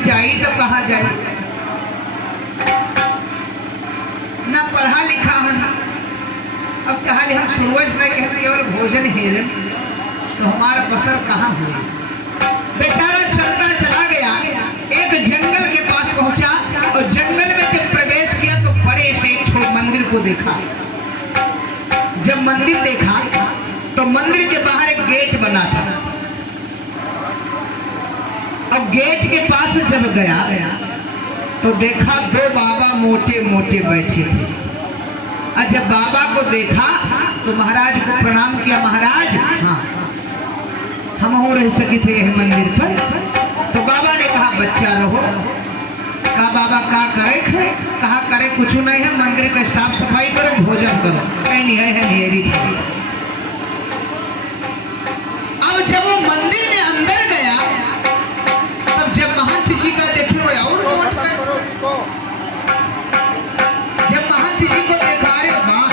हम जाई तो कहाँ जाए, ना पढ़ा लिखा हम। अब कहा हम सूरज नहीं कहते केवल भोजन हेरन, तो हमारा बसर कहाँ हुई। बेचारा चलता चला गया, एक जंगल के पास पहुंचा और जंगल में जब प्रवेश किया तो बड़े से एक छोटे मंदिर को देखा। जब मंदिर देखा तो मंदिर के बाहर एक गेट बना था। अब गेट के पास जब गया तो देखा दो बाबा मोटे मोटे बैठे थे। और जब बाबा को देखा तो महाराज को प्रणाम किया। महाराज, हाँ हम हो रह सके थे यह मंदिर पर। तो बाबा ने कहा बच्चा रहो। कहा बाबा का करे? कहा करे कुछ नहीं है, मंदिर का साफ सफाई करो, भोजन करो। कहीं नहीं है मेरी थी। अब जब वो मंदिर में अंदर गया तब जब महंत जी का देखे वो और मोट का, जब महंत जी को देखा, अरे वाह,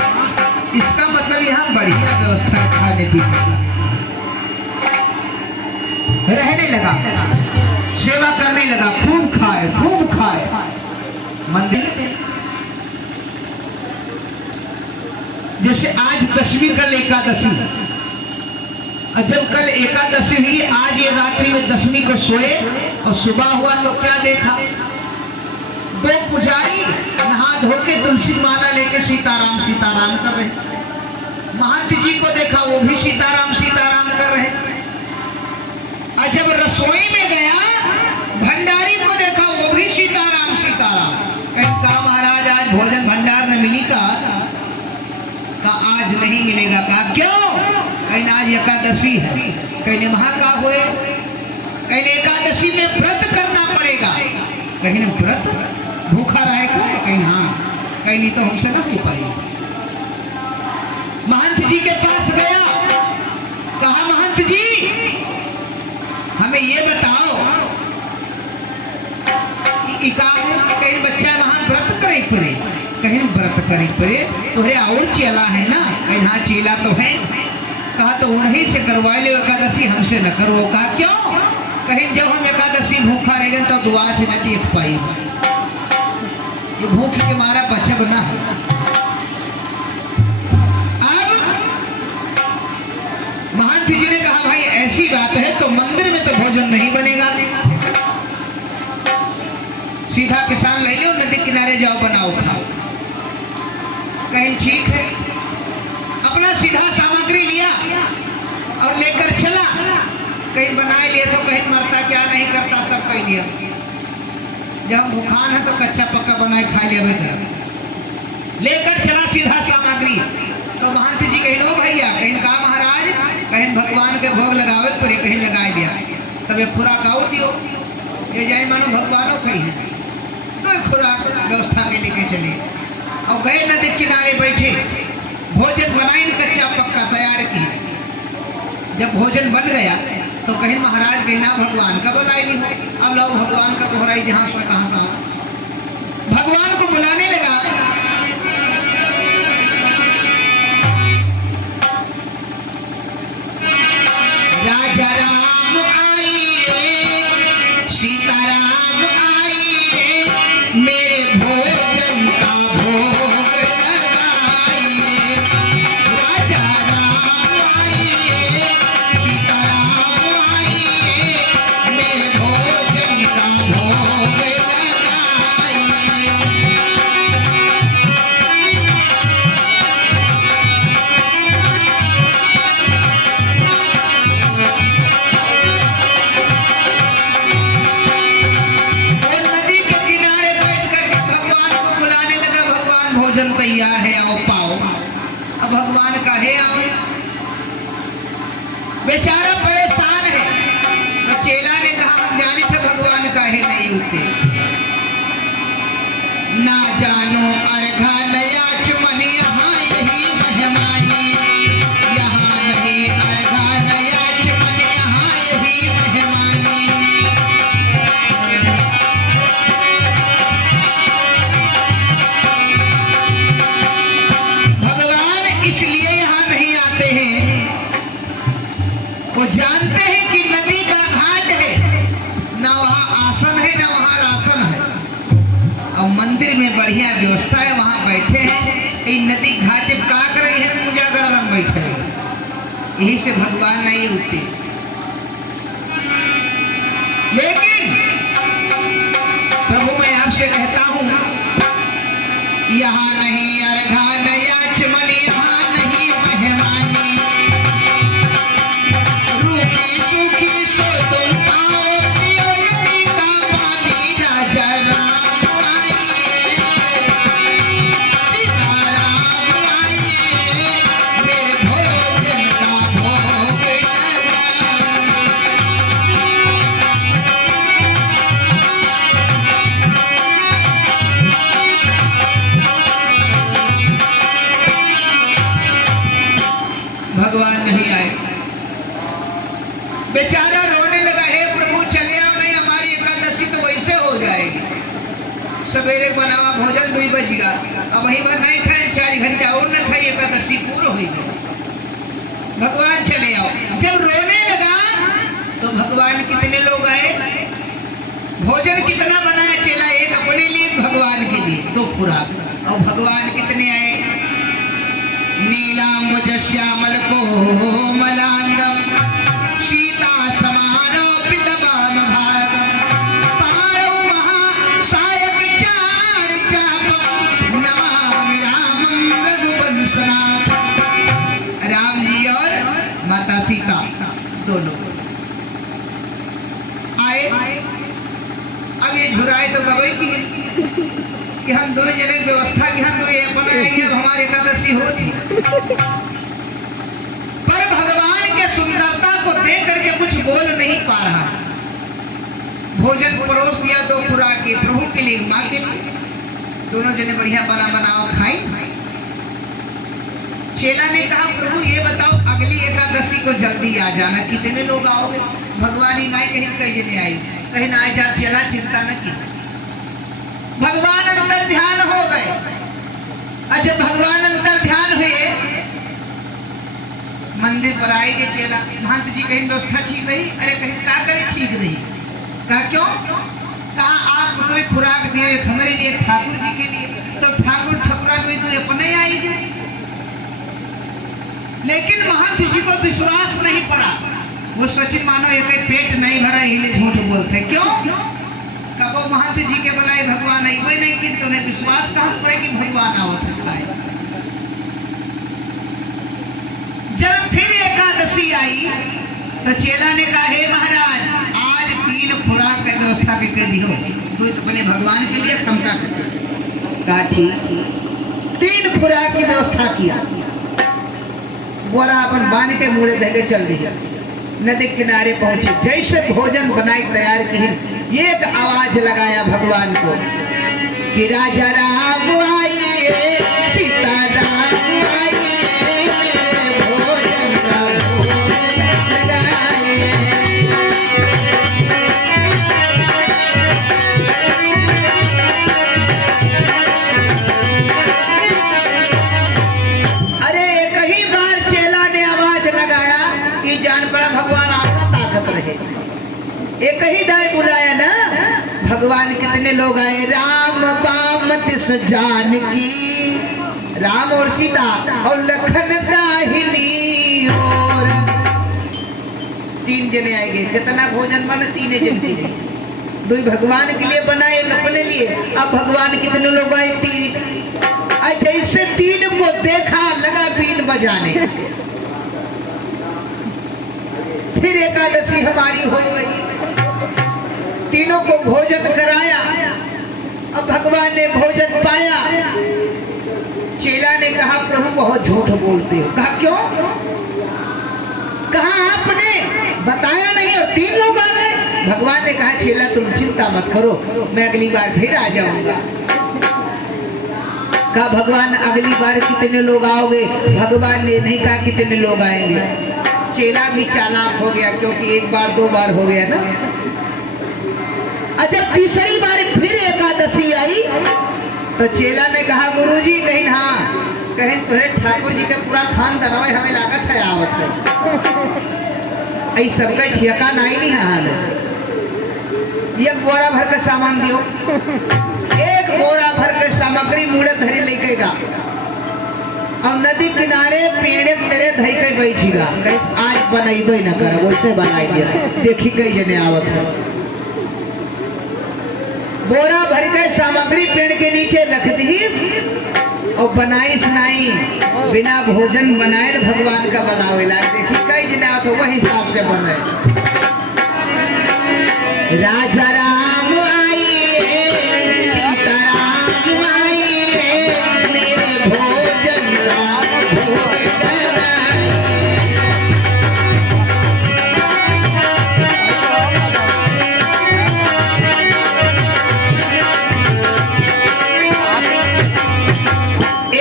इसका मतलब यहाँ बढ़िया व्यवस्था है खाने पीने का। रहने लगा, सेवा करने लगा, खूब खाए खूब खाए। मंदिर जैसे आज दशमी कल एकादशी, और जब कल एकादशी हुई आज ये रात्रि में दशमी को सोए और सुबह हुआ तो क्या देखा, दो पुजारी नहा धो के तुलसी माला लेके सीताराम सीताराम कर रहे। महंत जी को देखा वो भी सीताराम सीताराम कर रहे। और जब रसोई में गया भंडारी को देखा वो भी सीताराम सीताराम। कहा महाराज आज भोजन भंडार में मिली का आज नहीं मिलेगा। कहा क्यों? कहीं आज एकादशी है। कहीं वहां का हुए, कहीं एकादशी में व्रत करना पड़ेगा। कहीं व्रत भूखा रहेगा, कहीं हाँ, कहीं नहीं तो हमसे ना हो पाई। महंत जी के पास गया, कहा महंत जी हमें ये बताओ कहीं बच्चा वहां व्रत करे पड़े, कहीं व्रत करे पड़े तोहरे और चेला है ना? कहीं हाँ चेला तो है। कहा तो उन्हीं से करवा ले एकादशी, हमसे न करो। कहा क्यों? कहीं जब हम एकादशी भूखा रहेगा तो दुआ से न देख पाई, ये भूख के मारा बचब ना। अब महंत जी ने कहा भाई ऐसी बात है तो मंदिर में तो भोजन नहीं बनेगा, सीधा किसान ले लो, नदी किनारे जाओ बनाओ खाओ। कहीं ठीक है, अपना सीधा सामग्री लिया और लेकर चला। कहीं बनाए लिए तो कहीं मरता क्या नहीं करता, सब कह लिया। जब हम भूखान है तो कच्चा पक्का बनाए खा लिया। घर लेकर चला सीधा सामग्री। तो महंत जी कहीं नो भैया, कहीं कहा महाराज कहीं भगवान के भोग लगावे पर कहीं लगा लिया। तब एक खुराक और दियो, ये जाए मानो भगवानों कहीं है तो एक खुराक व्यवस्था के लेके चले और गए नदी किनारे बैठे। भोजन बनाए कच्चा पक्का तैयार किए। जब भोजन बन गया तो कहीं महाराज कहना भगवान का बुलाई ली। अब लोग भगवान का कोहराई जहां से कहां से भगवान को बुलाने लगा। राजा राम आइए, सीताराम आइए, मेरे भोजन का भोग लगाइए। राजा राम आइए, सीताराम आइए, मेरे भोजन का भोग लगाइए। तैयार है, आओ पाओ। अब भगवान काहे आवे? बेचारा परेशान है। तो चेला ने कहा हम जाने थे भगवान काहे नहीं उठते। ना जानो अर्घा नया चुमन यहाँ यही मेहमानी, यहाँ नहीं अर्घा नया चुमन यहाँ यही मेहमानी। इसलिए यहाँ नहीं आते हैं, वो जानते हैं कि नदी का घाट है, ना वहाँ आसन है ना वहाँ बैठे, यही से भगवान नहीं उठते। लेकिन प्रभु मैं आपसे कहता हूं, यहाँ नहीं अर्घा नया चमन, यहाँ नहीं मेहमानी, रूखी सूखी सो तुम पाओ, पियो नदी का पानी, राजा राम आइए, सीताराम आइए, मेरे भोजन का भोग लगाइए। भगवान नहीं आए, बेचारा रोने लगा, हे प्रभु चले आओ, नहीं हमारी एकादशी तो वैसे हो जाएगी। सवेरे बनावा भोजन 2 बजेगा, अब वही भर नहीं खाए, 4 घंटा और न खाई, एकादशी पूर्ण हो गई। भगवान चले आओ। जब रोने लगा तो भगवान कितने लोग आए, भोजन कितना बनाया चेला, एक अपने लिए, एक भगवान के लिए, 2 खुराक। और भगवान कितने आए, नीलांबुज श्यामल कोमलांगम, सीता समानोपित वाम भागम, पाणौ महासायक चार चापम, नमामि रामं रघुवंशनाथ। राम जी और माता सीता दोनों आए। अब ये झुराए तो गवई की कि हम 2 जने व्यवस्था की, हम 2 अपने आएंगे, अब हमारी एकादशी होती। पर भगवान के सुंदरता को देख करके कुछ बोल नहीं पा रहा। भोजन परोस दिया 2 खुराक के, प्रभु के लिए, माँ के लिए, दोनों जने बढ़िया बनाओ खाई। चेला ने कहा प्रभु ये बताओ अगली एकादशी को जल्दी आ जाना, कितने लोग आओगे। भगवान ही नहीं कहीं जने आई, कहीं ना जा, चेला चिंता न की। भगवान अंतर ध्यान हो गए। और जब भगवान अंतर ध्यान हुए, मंदिर पर आए के चेला, महंत जी कहीं व्यवस्था ठीक रही, अरे कहीं क्या करे ठीक रही। कहा क्यों, कहा आप 2 खुराक दिए, एक हमारे लिए, ठाकुर जी के लिए, तो ठाकुर ठकुरा कोई तो अपने आई गए। लेकिन महंत जी को विश्वास नहीं पड़ा, वो सोचे मानो एक पेट नहीं भरा, हिले झूठ बोलते। क्यों, कबो महंत जी के बुलाए भगवान आई कोई नहीं, किंतु उन्हें विश्वास कहां से पड़े कि भगवान आवत है। जब फिर एकादशी आई तो चेला ने कहा हे महाराज आज 3 खुराक की व्यवस्था के दियो, 2 तो अपने भगवान के लिए, क्षमता करके। कहा ठीक, 3 खुराक की व्यवस्था किया। बोरा अपन बांध के मुड़े धके चल दिया, नदी किनारे पहुंचे। जैसे भोजन बनाए तैयार की, एक आवाज लगाया भगवान को कि राजा राम आइए, सीता राम आइए, मेरे भोजन का भोग लगाइए। अरे एक ही बार चेला ने आवाज लगाया कि जान पर भगवान आपका ताकत रहे। एक ही दाई बुलाया ना, भगवान कितने लोग आए, राम बाम तिस जानकी, राम और सीता और लखन दाहिनी और 3 जने आएंगे। कितना भोजन बना, 3 जन के लिए, 2 भगवान के लिए बनाए, अपने लिए। अब भगवान कितने लोग आए, 3। जैसे 3 को देखा लगा बीन बजाने, फिर एकादशी हमारी हो गई। तीनों को भोजन कराया। अब भगवान ने भोजन पाया। चेला ने कहा प्रभु बहुत झूठ बोलते हो। कहा क्यों, कहा आपने बताया नहीं और 3 लोग आ गए। भगवान ने कहा चेला तुम चिंता मत करो, मैं अगली बार फिर आ जाऊंगा। कहा भगवान अगली बार कितने लोग आओगे। भगवान ने नहीं कहा कितने लोग आएंगे। चेला भी चालाक हो गया, क्योंकि 1 बार 2 बार हो गया ना। जब तीसरी बार फिर एकादशी आई तो चेला ने कहा गुरुजी कहीं हाँ, कहीं तुम्हारे ठाकुर जी का पूरा खानदान हमें लागत है आवत है, ऐ सबका ठिका नहीं हाल है। 1 बोरा भर का सामान दियो, 1 बोरा भर के सामग्री मुड़े धरी लेके गा। और नदी किनारे पेड़ तेरे धई के बैठीगा, आज बनैबे न कर वैसे बनाई देखी कई जने आवत है। बोरा भर के सामग्री पेड़ के नीचे रख दीस और बनाई सुनाई बिना भोजन बनाए भगवान का बुलावेला। देखी कई जने आवत वही हिसाब से बन रहे। राजा राम आइए, सीता राम आइए, मेरे भोजन का भोग लगाइए।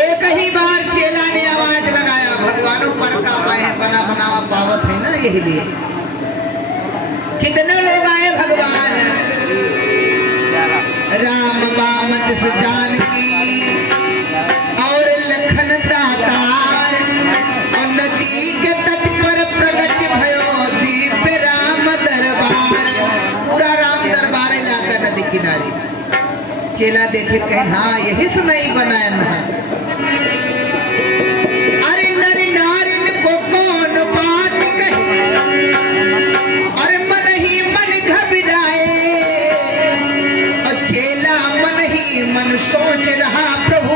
एक ही बार चेला ने आवाज लगाया, भगवानों पर का बना बनावा पावत है ना, यही लिए कितने लोग आए भगवान। राम बामत जानकी और लखन दातार, और नदी के तट पर प्रगट भयो दिव्य राम दरबार। पूरा राम दरबार इलाका नदी किनारे। चेला देखे कहें हाँ यही सुनाई बनाया ना। अरे नर नारिन को कौन बात कहे, मन सोच रहा प्रभु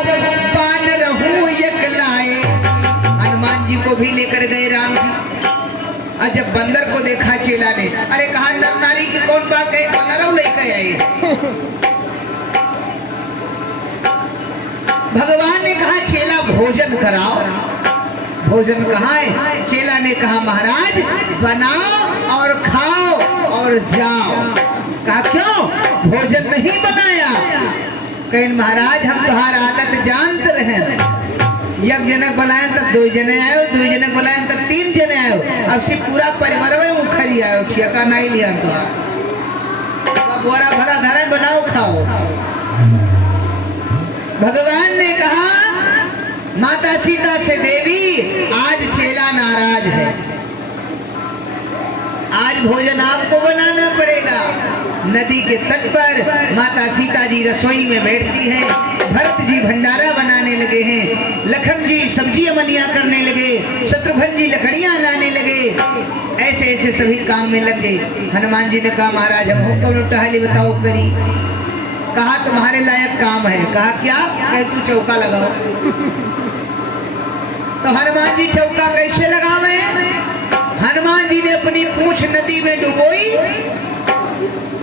पान रहूं यकलाए। हनुमान जी को भी लेकर गए राम जी। और जब बंदर को देखा चेला ने, अरे कहा नर नारी की कौन बात है, बंदर लेकर आए। भगवान ने कहा चेला भोजन कराओ। भोजन कहाँ है? चेला ने कहा महाराज बनाओ और खाओ और जाओ। कहा क्यों भोजन नहीं बनाया? कहीं महाराज हम तुम्हारा आदत जानते रहे, एक जनक बुलाए तब 2 जने आयो, 2 जनक बुलाए तब 3 जने आयो, अब सिर्फ पूरा परिवार में उखरी आयो, ठेका नहीं लिया तो बोरा भरा धरा बनाओ खाओ। भगवान ने कहा माता सीता से देवी आज चेला नाराज है, आज भोजन आपको बनाना पड़ेगा। नदी के तट पर माता सीता जी रसोई में बैठती हैं, भरत जी भंडारा बनाने लगे हैं, लखन जी सब्जियां मनिया करने लगे, शत्रुघ्न जी लकड़ियां लाने लगे, ऐसे ऐसे सभी काम में लग गए। हनुमान जी ने कहा महाराज हम हुक्म टहली बताओ करी। कहा तुम्हारे लायक काम है। कहा क्या? तू चौका लगाओ। तो हनुमान जी चौका कैसे लगावे? हनुमान जी ने अपनी पूंछ नदी में डुबोई,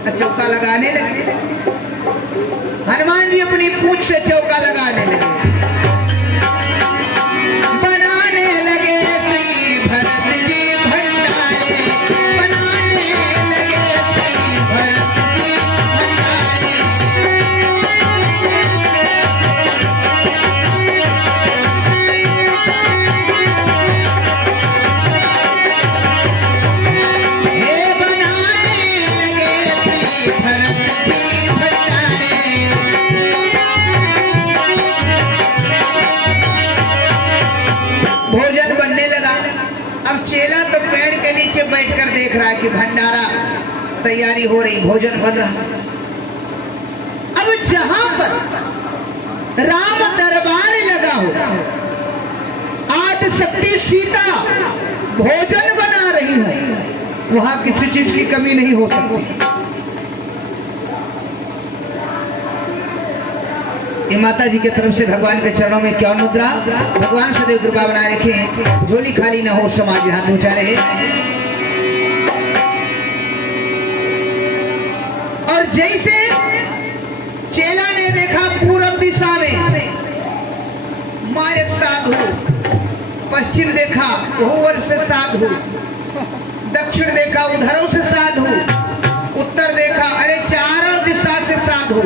चौका लगाने लगे। हनुमान जी अपनी पूंछ से चौका लगाने लगे, बनाने लगे श्री भरत जी भंडारे, बनाने लगे श्री भरत जी भंडारे। चेला तो पेड़ के नीचे बैठकर देख रहा है कि भंडारा तैयारी हो रही, भोजन बन रहा। अब जहां पर राम दरबार लगा हो, आदि शक्ति सीता भोजन बना रही हो, वहां किसी चीज की कमी नहीं हो सकती। ये माता जी की तरफ से भगवान के चरणों में क्या मुद्रा। भगवान सदैव कृपा बनाए रखें, झोली खाली ना हो, समाज में हाथ ऊंचा रहे। और जैसे चेला ने देखा पूर्व दिशा में मार्ग साधु, पश्चिम देखा ओर से साधु, दक्षिण देखा उधरों से साधु, उत्तर देखा अरे चारों दिशा से साधु।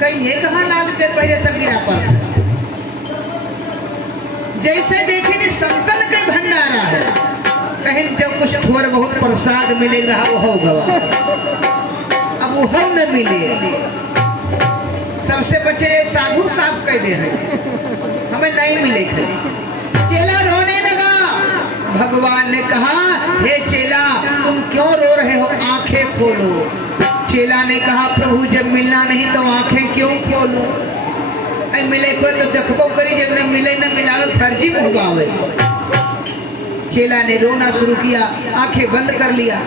कहीं ये कहा लाल पेड़ पहले सब गिरा पर। जैसे देखे नहीं संतन का भंडारा है, कहीं जब कुछ थोड़ा बहुत प्रसाद मिले रहा वो गवा, अब वो न मिले, सबसे बचे साधु साफ कह दे रहे हमें नहीं मिले। चेला रोने लगा। भगवान ने कहा हे चेला तुम क्यों रो रहे हो, आंखें खोलो। चेला ने कहा प्रभु जब मिलना नहीं तो आंखें क्यों खोलूं? आई मिले को तो देखबो करी, जब न मिले न मिलावे फर्जी मुहबावे। चेला ने रोना शुरू किया, आंखें बंद कर लिया।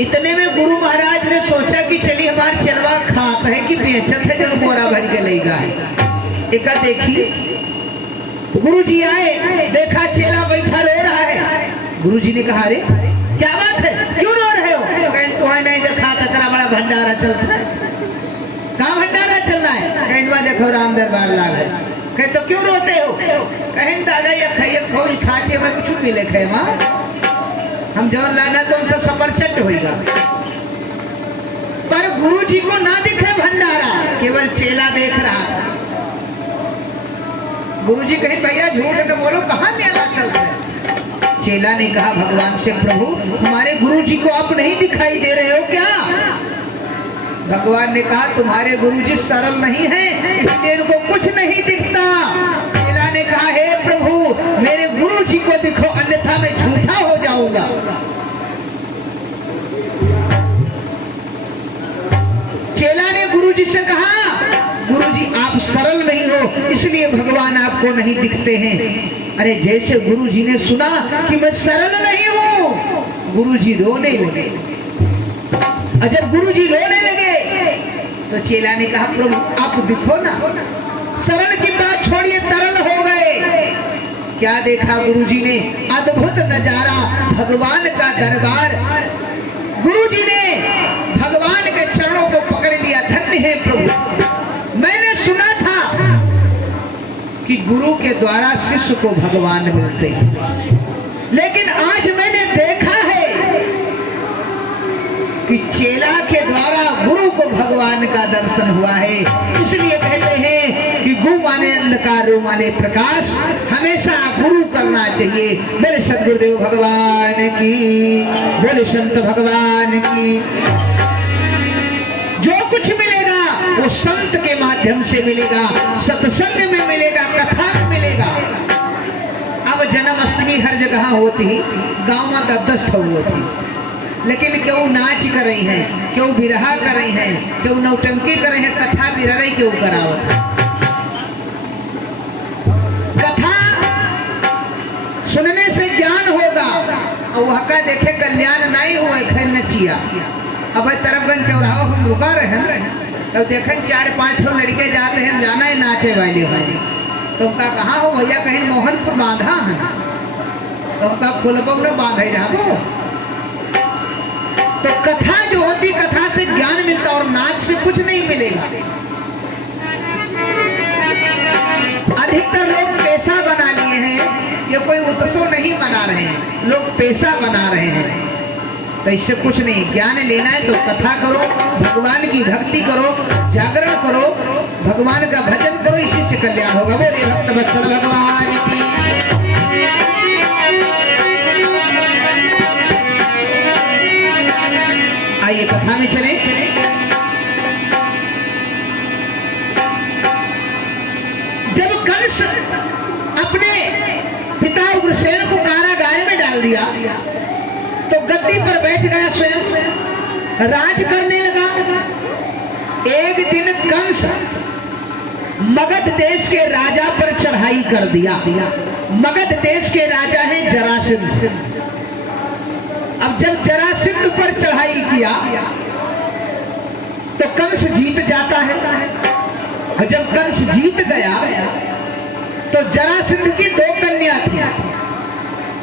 इतने में गुरु महाराज ने सोचा कि चलिए हमार चलवा खात है कि बेचत है, जब बोरा भर के ले गए। एक देखी गुरु जी आए, देखा चेला बैठा रो रहा है। गुरु जी ने कहा, अरे क्या बात है, क्यों रो रहे हो? कहें तुम्हें नहीं देखा था, तेरा बड़ा भंडारा चलता है। कहाँ भंडारा चल रहा है? कहें देखो राम दरबार लाग है। कहे तो क्यों रोते हो? कहें दादा ये खाइए खोज खाती हमें कुछ मिले खे वहाँ, हम जौन लाना तो सब सफरचट होगा। पर गुरु जी को ना दिखे भंडारा, केवल चेला देख रहा था। गुरु जी कहे भैया झूठ न बोलो, कहाँ मेला चलता है? चेला ने कहा भगवान से, प्रभु हमारे गुरु जी को आप नहीं दिखाई दे रहे हो क्या? भगवान ने कहा तुम्हारे गुरु जी सरल नहीं है, इसलिए इनको कुछ नहीं दिखता। चेला ने कहा हे प्रभु मेरे गुरु जी को दिखो, अन्यथा मैं झूठा हो जाऊंगा। चेला ने गुरु जी से कहा, गुरु जी आप सरल नहीं हो, इसलिए भगवान आपको नहीं दिखते हैं। अरे जैसे गुरु जी ने सुना कि मैं सरल नहीं हूं, गुरु जी रोने लगे। और जब गुरु जी रोने लगे तो चेला ने कहा प्रभु आप दिखो ना, सरल की बात छोड़िए तरल हो गए। क्या देखा गुरु जी ने? अद्भुत नजारा, भगवान का दरबार। गुरु जी ने भगवान के चरणों को पकड़ लिया, धन्य है प्रभु। मैंने सुना था कि गुरु के द्वारा शिष्य को भगवान मिलते हैं, लेकिन आज मैंने देखा है कि चेला के द्वारा गुरु को भगवान का दर्शन हुआ है। इसलिए कहते हैं कि गु माने अंधकार, रू माने प्रकाश, हमेशा गुरु करना चाहिए। बोले सद्गुरुदेव भगवान की, बोले संत भगवान की। जो कुछ मिलेगा वो संत के माध्यम से मिलेगा, सत्संग में मिलेगा, कथा में मिलेगा। अब जन्माष्टमी हर जगह होती, गाँव में 10 होती, लेकिन क्यों नाच कर रही है, क्यों बिरहा कर रही है, क्यों नौटंकी कर रही है, कथा बिरहा क्यों करावत है? कथा सुनने से ज्ञान होगा, और वह का देखे कल्याण नहीं हुआ खेल नचिया। अब तरफगंज चौराहा हम रुका रहे हैं, तब देखें 4-5 लड़के जाते हैं, जाना है नाचे वाले हो, तो उनका कहाँ हो भैया? कहीं मोहनपुर बांधा है, तो उनका फुलबो में बांधे जाबो। तो कथा जो होती, कथा से ज्ञान मिलता और नाच से कुछ नहीं मिलेगा। अधिकतर लोग पैसा बना लिए हैं, ये कोई उत्सव नहीं बना रहे हैं, लोग पैसा बना रहे हैं। तो इससे कुछ नहीं, ज्ञान लेना है तो कथा करो, भगवान की भक्ति करो, जागरण करो, भगवान का भजन करो, इसी से कल्याण होगा। बोले भक्त वत्सल भगवान की। आइए कथा में चले। जब कंस अपने पिता उग्रसेन को कारागार में डाल दिया तो गद्दी पर बैठ गया, स्वयं राज करने लगा। एक दिन कंस मगध देश के राजा पर चढ़ाई कर दिया। मगध देश के राजा हैं जरासंध। अब जब जरासंध पर चढ़ाई किया तो कंस जीत जाता है, और जब कंस जीत गया तो जरासंध की 2 कन्या थी।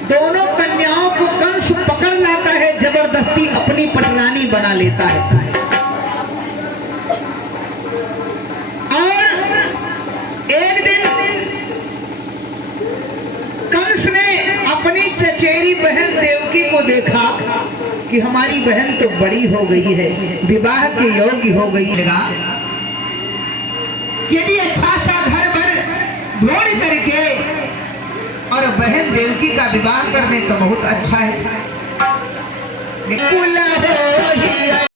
दोनों कन्याओं को कंस पकड़ लाता है, जबरदस्ती अपनी पटरानी बना लेता है। और एक दिन कंस ने अपनी चचेरी बहन देवकी को देखा कि हमारी बहन तो बड़ी हो गई है, विवाह के योग्य हो गई है। यदि अच्छा सा घर भर ढूंढ करके और बहन देवकी का विवाह कर दे तो बहुत अच्छा है।